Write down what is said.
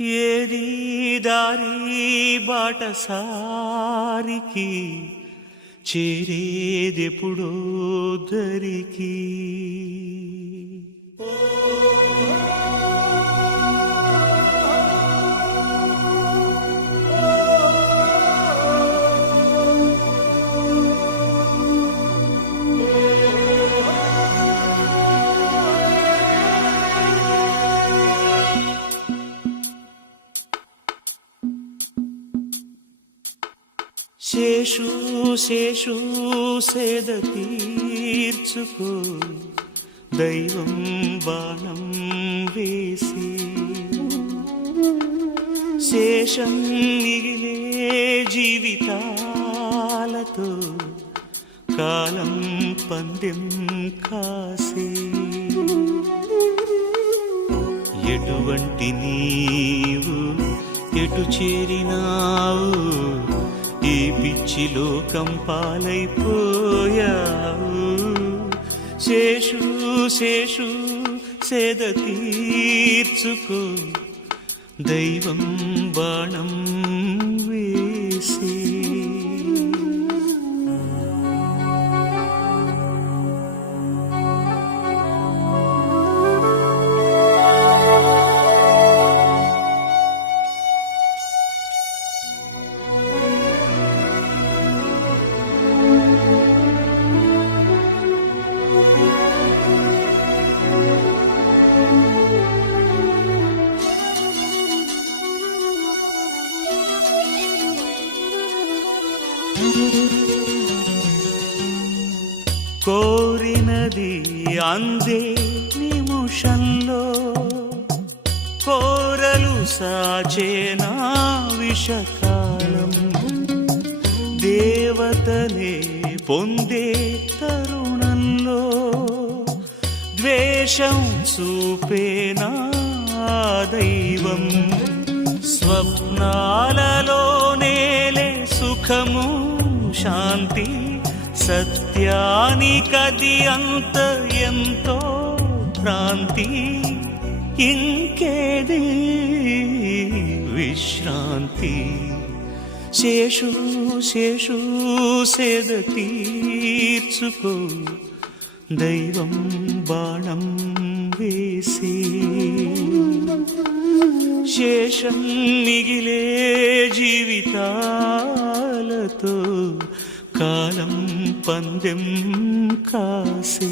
ఏది దారి బాటసారికి చేరేదెప్పుడో దరికి. శేషు శేషు సేద తీర్చుకో. దైవం బాణం వేసి శేషం మిగిలే జీవితాలతో కాలం పందెం కాసే. ఎటువంటి నీవు ఎటు చేరినావు? ఈ పిచ్చి లోకం పాలైపోయావు. శేషు శేషు సేద తీర్చుకో. దైవం బాణం వే కోరినది అందే నిముషంలో కోరలు సాచేనా విషకాలం దేవతనే పొందే తరుణంలో ద్వేషం చూపేనా దైవం. స్వప్నాలలోనేలే సుఖము శాంతి సత్యానికది అంత ఎంతో భ్రాంతి ఇంకేది విశ్రాంతి? శేషు శేషు సేద తీర్చుకో. దైవం బాణం వేసి. శేషం మిగిలే జీవితా జీవితాలతో కాలం పందెం కాసే.